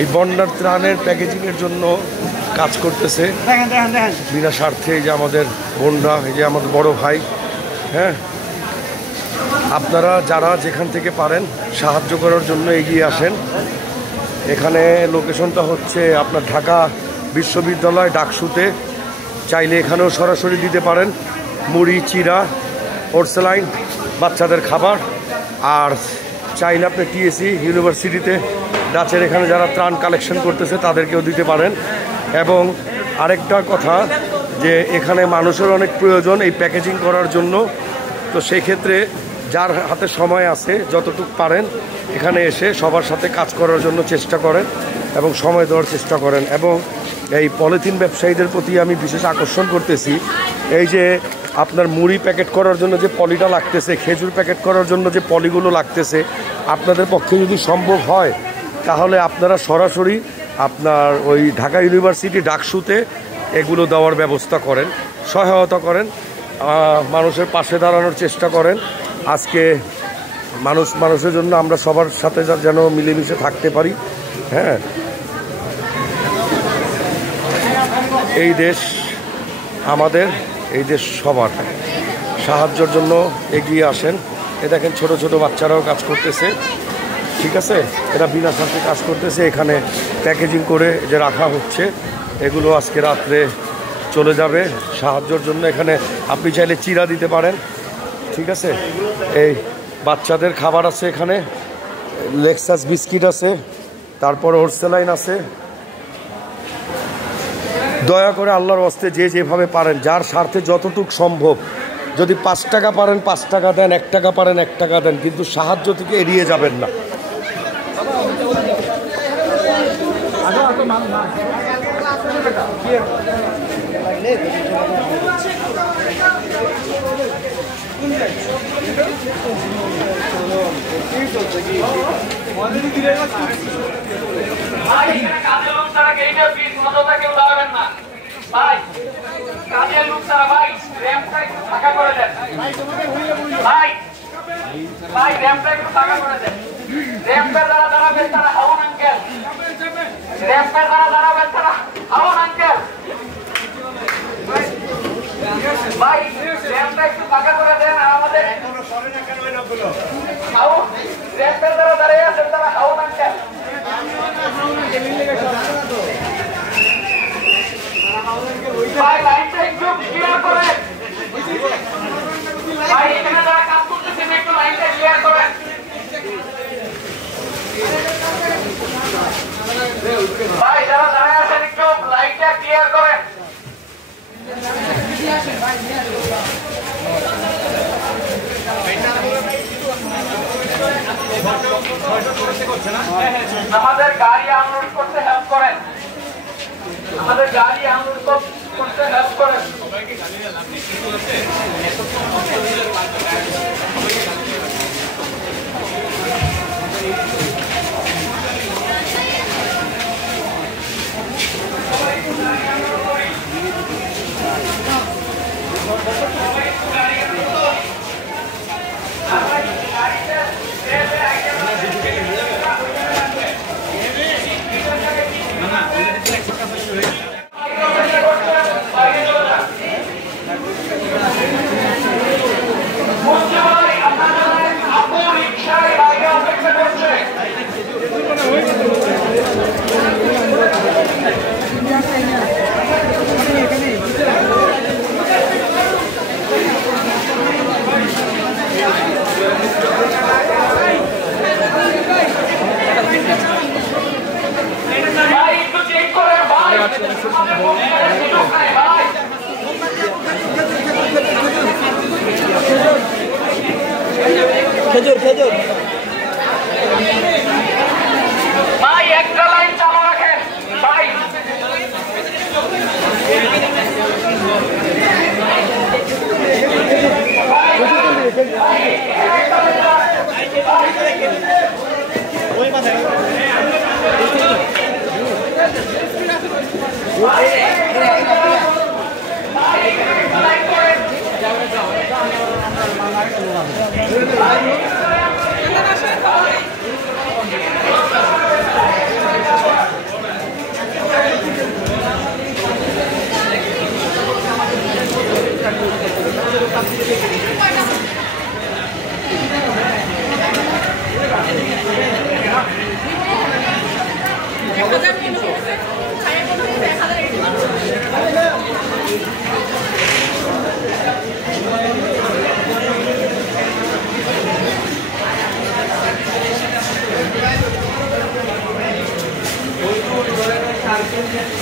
এই বন্যার ত্রাণের প্যাকেজিংয়ের জন্য কাজ করতেছে বিনা স্বার্থে। এই যে আমাদের বোনরা, এই যে আমাদের বড় ভাই, হ্যাঁ, আপনারা যারা যেখান থেকে পারেন সাহায্য করার জন্য এগিয়ে আসেন। এখানে লোকেশনটা হচ্ছে আপনার ঢাকা বিশ্ববিদ্যালয় ডাকসুতে। চাইলে এখানেও সরাসরি দিতে পারেন মুড়ি, চিরা, পোর্সেলাইন, বাচ্চাদের খাবার। আর চাইলে আপনি টিএসসি ইউনিভার্সিটিতে ডাচের এখানে যারা ত্রাণ কালেকশন করতেছে তাদেরকেও দিতে পারেন। এবং আরেকটা কথা যে এখানে মানুষের অনেক প্রয়োজন এই প্যাকেজিং করার জন্য। তো সেই ক্ষেত্রে যার হাতে সময় আছে যতটুকু পারেন এখানে এসে সবার সাথে কাজ করার জন্য চেষ্টা করেন এবং সময় দেওয়ার চেষ্টা করেন। এবং এই পলিথিন ব্যবসায়ীদের প্রতি আমি বিশেষ আকর্ষণ করতেছি। এই যে আপনার মুড়ি প্যাকেট করার জন্য যে পলিটা লাগতেছে, খেজুর প্যাকেট করার জন্য যে পলিগুলো লাগতেছে, আপনাদের পক্ষে যদি সম্ভব হয় তাহলে আপনারা সরাসরি আপনার ওই ঢাকা ইউনিভার্সিটি ডাকসুতে এগুলো দেওয়ার ব্যবস্থা করেন, সহায়তা করেন, মানুষের পাশে দাঁড়ানোর চেষ্টা করেন। আজকে মানুষের জন্য আমরা সবার সাথে যেন মিলেমিশে থাকতে পারি। হ্যাঁ, এই দেশ আমাদের, এই দেশ সবার। সাহায্যের জন্য এগিয়ে আসেন। এ দেখেন ছোট ছোট বাচ্চারাও কাজ করতেছে, ঠিক আছে, এরা বিনা স্বার্থে কাজ করতেছে। এখানে প্যাকেজিং করে যে রাখা হচ্ছে এগুলো আজকে রাত্রে চলে যাবে সাহায্যের জন্য। এখানে আপনি চাইলে চিরা দিতে পারেন, ঠিক আছে। এই বাচ্চাদের খাবার আছে, এখানে লেক্সাস বিস্কিট আছে, তারপর ওরসেলাইন আছে। দয়া করে আল্লাহর ওয়াস্তে যে যেভাবে পারেন, যার স্বার্থে যতটুকু সম্ভব, যদি 5 টাকা পারেন 5 টাকা দেন, 1 টাকা পারেন 1 টাকা দেন, কিন্তু সাহায্য থেকে এড়িয়ে যাবেন না। আমাদের গাড়ি আনলোড করতে হেল্প করেন, আমাদের গাড়ি আনলোড করতে হেল্প করেন। খেজুর খেজুর ভাই একটা লাইন চালু রাখেন ভাই। ওই মাথায় 1,000